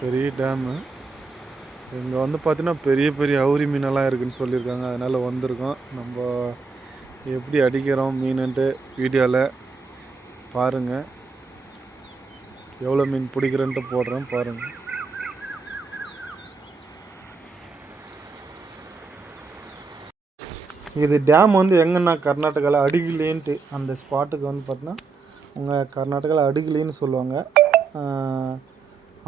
பெரிய டேமு. இங்கே வந்து பார்த்தீங்கன்னா பெரிய பெரிய அவுரி மீனெல்லாம் இருக்குதுன்னு சொல்லியிருக்காங்க. அதனால் வந்திருக்கோம். நம்ம எப்படி அடிக்கிறோம் மீனுன்ட்டு வீடியோவில் பாருங்கள். எவ்வளோ மீன் பிடிக்கிறேன்ட்டு போடுறேன் பாருங்கள். இது டேம் வந்து எங்கன்னா கர்நாடகாவில் அடிகிலேன்ட்டு அந்த ஸ்பாட்டுக்கு வந்து பார்த்தீங்கன்னா உங்கள் கர்நாடகாவில் அடிகிலின்னு சொல்லுவாங்க.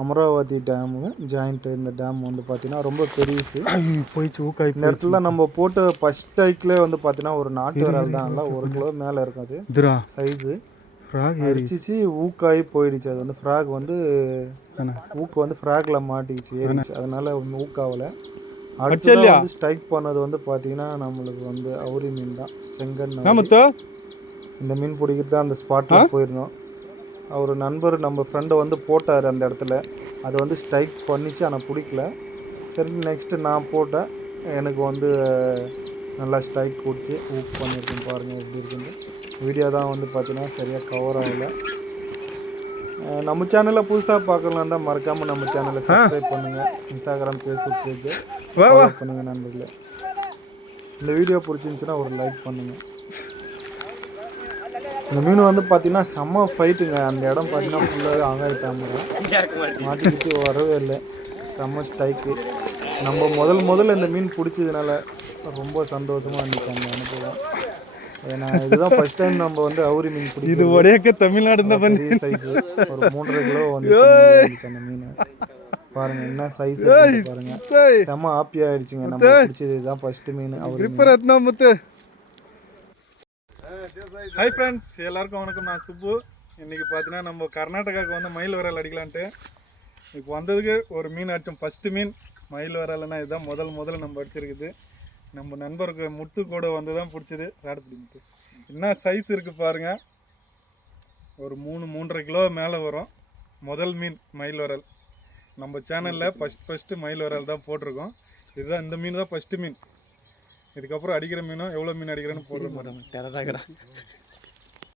Amaravathi dam joint. இந்த டேம் வந்து பார்த்தீங்கன்னா ரொம்ப பெருசு போயிடுச்சு. ஊக்காய் இந்த இடத்துல தான் நம்ம போட்டு ஃபஸ்ட் டைக்லேயே வந்து பார்த்தீங்கன்னா ஒரு நாட்டு விரால் தான், நல்லா 1 கிலோ மேலே இருக்கும். அது சைஸு அடிச்சிச்சு ஊக்காய் போயிடுச்சு. அது வந்து ஃப்ராக் வந்து ஊக்கு வந்து ஃப்ராகில் மாட்டிக்கிச்சு, ஏறிச்சு. அதனால் ஊக்காவில் அடுத்ததாக வந்து ஸ்ட்ரைக் பண்ணது வந்து பார்த்தீங்கன்னா நம்மளுக்கு வந்து அவுரி மீன் தான், செங்கன். இந்த மீன் பிடிக்கிறது தான் அந்த ஸ்பாட்டில் போயிருந்தோம். அவர் நண்பர் நம்ம ஃப்ரெண்டை வந்து போட்டார் அந்த இடத்துல. அது வந்து ஸ்ட்ரைக் பண்ணிச்சு, ஆனால் பிடிக்கல. சரி நெக்ஸ்ட்டு நான் போட்டேன், எனக்கு வந்து நல்லா ஸ்ட்ரைக் கொடுத்து ஊக் பண்ணியிருக்கேன். பாருங்கள் எப்படி இருக்குன்னு. வீடியோ தான் வந்து பார்த்தீங்கன்னா சரியாக கவர் ஆகலை. நம்ம சேனலில் புதுசாக பார்க்கலாம் தான் மறக்காமல் நம்ம சேனலை சப்ஸ்கிரைப் பண்ணுங்கள். இன்ஸ்டாகிராம், ஃபேஸ்புக் பேஜை ஃபாலோ பண்ணுங்கள் நண்பர்களே. இந்த வீடியோ பிடிச்சிருந்துச்சுன்னா ஒரு லைக் பண்ணுங்கள். இந்த மீன் வந்து பார்த்தீங்கன்னா செம்ம ஃபைட்டுங்க. அந்த இடம் பார்த்தீங்கன்னா ஃபுல்லாகவே ஆங்காய தாமரை மாட்டிக்கிட்டு வரவே இல்லை. செம்ம ஸ்ட்ரைக்கு. நம்ம முதல்ல இந்த மீன் பிடிச்சதுனால ரொம்ப சந்தோஷமாக இருந்துச்சு அந்த அனுபவம். ஏன்னா இதுதான் ஃபர்ஸ்ட் டைம் நம்ம வந்து அவுரி மீன் பிடிக்கும். இது ஒரேக்க தமிழ்நாடு தான் பெரிய சைஸு, ஒரு 3.5 கிலோ வந்துச்சு அந்த மீன். பாருங்க என்ன சைஸ் பாருங்க, செம்ம ஹாப்பி ஆயிடுச்சுங்க. நம்ம பிடிச்சது இதுதான் ஃபர்ஸ்ட் மீன் அவுரி மீன். ஹாய் ஃப்ரெண்ட்ஸ், எல்லாருக்கும் வணக்கம். நான் சுப்பு. இன்றைக்கி பார்த்தீங்கன்னா நம்ம கர்நாடகாவுக்கு வந்து மயில் விரல் அடிக்கலான்ட்டு இப்போ வந்ததுக்கு ஒரு மீன் அடித்தோம். ஃபஸ்ட்டு மீன் மயில் விரல்னா இதுதான் முதல்ல நம்ம அடிச்சிருக்குது. நம்ம நண்பருக்கு முட்டு கூட வந்து தான் பிடிச்சது. ராடு பிடிக்கிட்டு என்ன சைஸ் இருக்குது பாருங்கள். ஒரு 3-3.5 கிலோ மேலே வரும். முதல் மீன் மயில் விரல். நம்ம சேனலில் ஃபஸ்ட்டு மயில் விரல் தான் போட்டிருக்கோம். இதுதான், இந்த மீன் தான் ஃபஸ்ட்டு மீன். இதுக்கப்புறம் அடிக்கிற மீனும் எவ்வளோ மீன் அடிக்கிறேன்னு போடுற போகிறோம்.